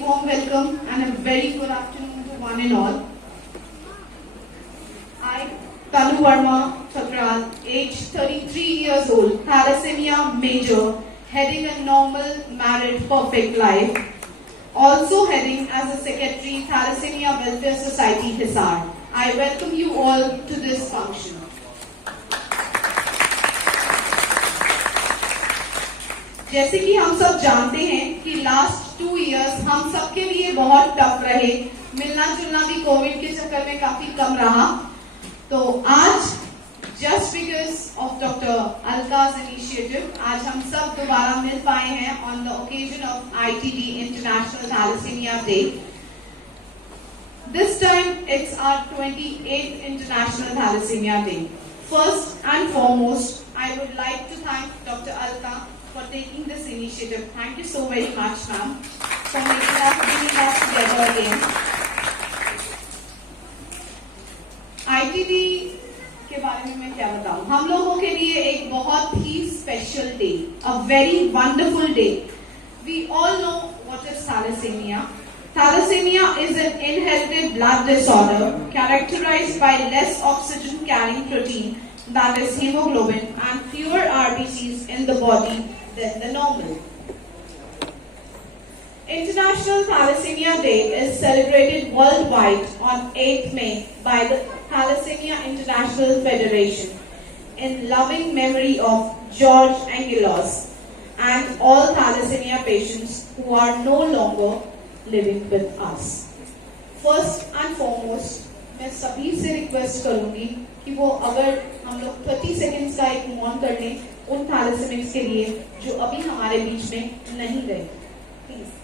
warm welcome and a very good afternoon to one and all. I, Tanu Verma Thakral, age 33 years old, thalassemia major, heading a normal, married, perfect life. Also heading as a secretary, Thalassemia Welfare Society, Hisar. I welcome you all to this function. जैसे कि हम सब जानते हैं कि last 2 years हम सबके लिए बहुत टफ रहे, मिलना जुलना भी कोविड के चक्कर में काफी कम रहा। तो आज just because of doctor Alka's initiative आज हम सब दोबारा मिल पाए हैं on the occasion of ITD international thalassemia day. This time it's our 28th International Thalassemia Day. First and foremost, I would like to thank Dr. Alka for taking this initiative. Thank you so very much, ma'am, for making us bringing us together again. ITD के बारे में मैं क्या बताऊं? हम लोगों के लिए एक बहुत ही special day, a very wonderful day. We all know what is thalassemia. Thalassemia is an inherited blood disorder characterized by less oxygen carrying protein, that is hemoglobin, and fewer RBCs in the body than the normal. International Thalassemia Day is celebrated worldwide on 8th May by the Thalassemia International Federation in loving memory of George Angelos and all thalassemia patients who are no longer living with us. First and foremost, मैं सभी से request करूंगी कि वो अगर हम लोग 30 seconds का एक मौन कर लें उन थैलेसेमिक्स के लिए जो अभी हमारे बीच में नहीं गए, please.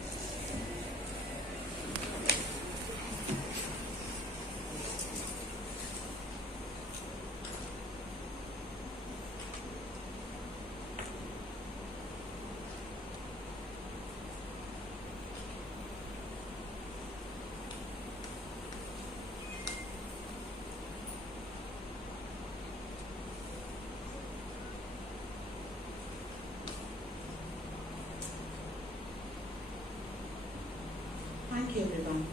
Thank you, everyone.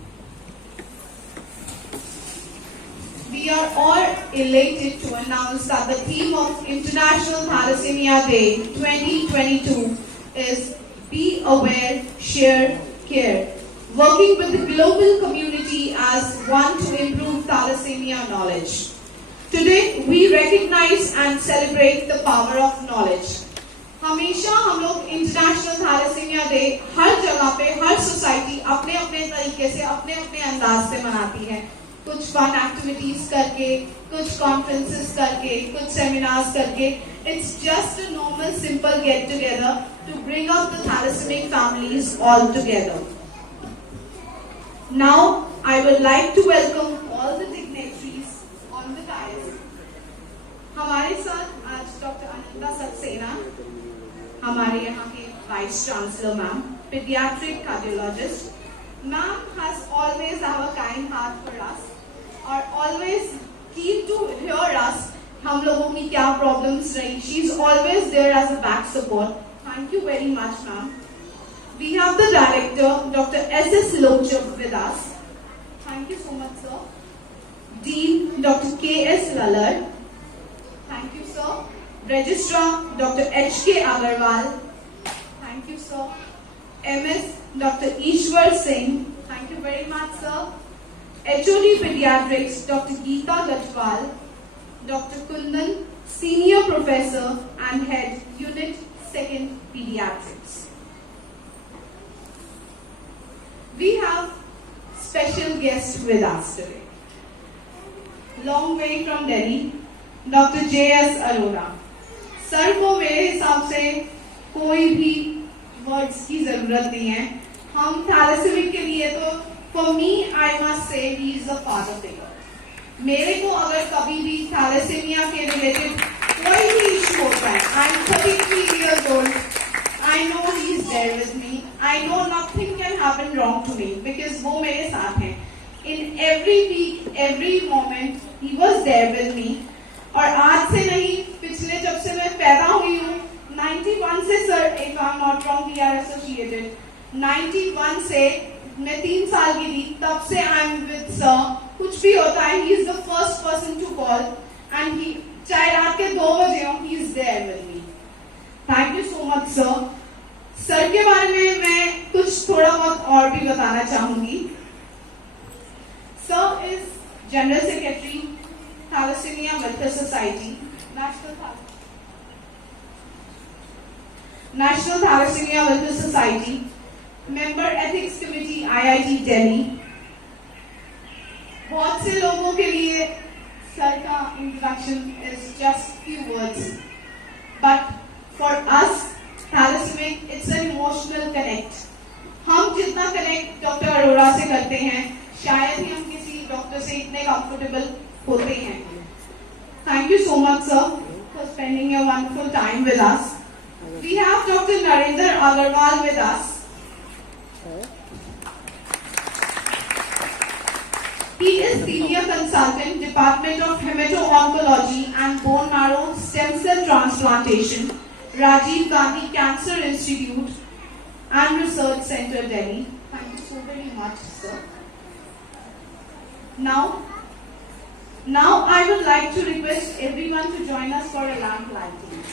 We are all elated to announce that the theme of International Thalassemia Day 2022 is Be Aware, Share, Care, working with the global community as one to improve thalassemia knowledge. Today, we recognize and celebrate the power of knowledge. हमेशा हम लोग international thalassemia day हर जगह पे हर society अपने अपने तरीके से अपने अपने अंदाज से मनाती है, कुछ फन एक्टिविटीज करके, कुछ कॉन्फ्रेंसेस करके, कुछ सेमिनार्स करके। It's just a normal simple get together to bring up the thalassemic families all together. Now I would like to welcome all the dignitaries on the dais. हमारे साथ आज doctor Anita Saxena, हमारे यहाँ के vice chancellor ma'am, paediatric cardiologist. Ma'am has always have a kind heart for us और always keen to here अस हम लोगों की क्या प्रॉब्लम्स रही। She is always there as a back support. Thank you very much ma'am. We have the director doctor SS Lochak with us. Thank you so much sir. Dean doctor KS Lalar, thank you sir. Registrar Dr. HK Agarwal, thank you sir. MS Dr. Ishwar Singh, thank you very much sir. HOD Pediatrics Dr. Geeta Gatwal, Dr. Kundan, Senior Professor and Head Unit 2nd Pediatrics. We have special guest with us today. Long way from Delhi, Dr. JS Arora. Sir को मेरे हिसाब से कोई भी words की जरूरत नहीं है। हम थैलेसेमिक के लिए तो for me I must say he is the father figure. मेरे को अगर कभी भी थैलेसेमिया के रिलेटेड कोई भी इशू होता है, I am 33 years old, I know he is there with me, I know nothing can happen wrong to me because वो मेरे साथ हैं। In every week every moment he was there with me. और आज से नहीं, पिछले जब से मैं पैदा हुई हूँ 91 से sir, if I am not wrong, we are associated. 91 से मैं 3 साल की थी, तब से आई एम विद सर। कुछ भी होता है, he is the first person to call and he, चाहे रात के 2 बजे हो, he is there with me. Thank you so much sir. Sir के बारे में मैं कुछ थोड़ा बहुत और भी बताना चाहूंगी। Sir is general secretary thalassemia welfare society, national thalassemia welfare society, member ethics committee IIT Delhi. बहुत से लोगों के लिए सर का introduction is just few words, but for us thalassemic it's an emotional connect. हम जितना कनेक्ट डॉक्टर अरोड़ा से करते हैं, शायद ही हम किसी डॉक्टर से इतने कंफर्टेबल होते हैं। Thank you so much sir for spending your wonderful time with us. We have Dr. Narendra Agarwal with us. He is Senior Consultant, Department of Hemato-Oncology and Bone Marrow Stem Cell Transplantation, Rajiv Gandhi Cancer Institute and Research Center, Delhi. Thank you so very much, sir. Now I would like to request everyone to join us for a lamp lighting.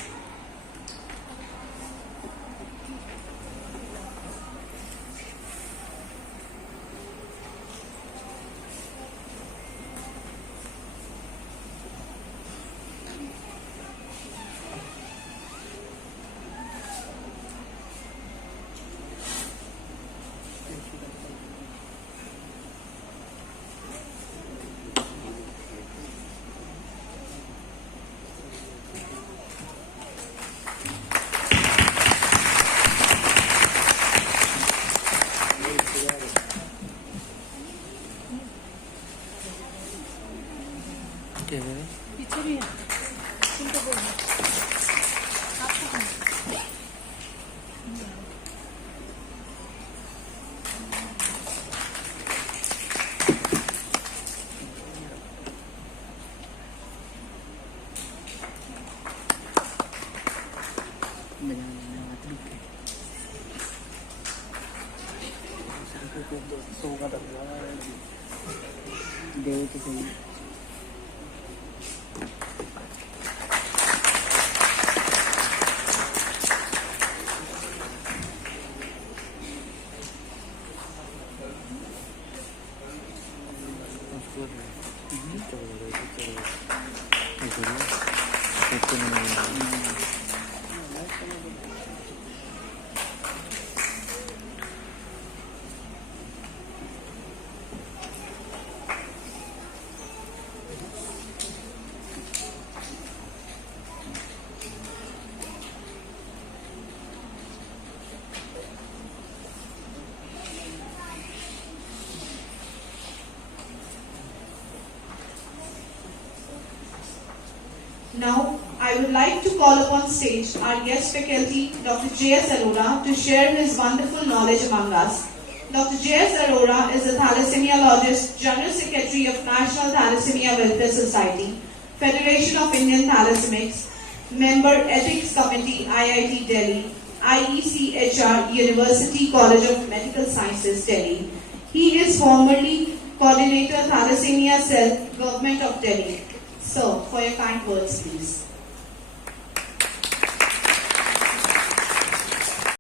पीछे भी है, उनको बोलना Now, I would like to call upon stage our guest faculty, Dr. J.S. Arora, to share his wonderful knowledge among us. Dr. J.S. Arora is a thalassemiologist, General Secretary of National Thalassemia Welfare Society, Federation of Indian Thalassemics, Member Ethics Committee, IIT Delhi, IECHR, University College of Medical Sciences, Delhi. He is formerly Coordinator Thalassemia Cell, Government of Delhi. Sir, for your kind words, please.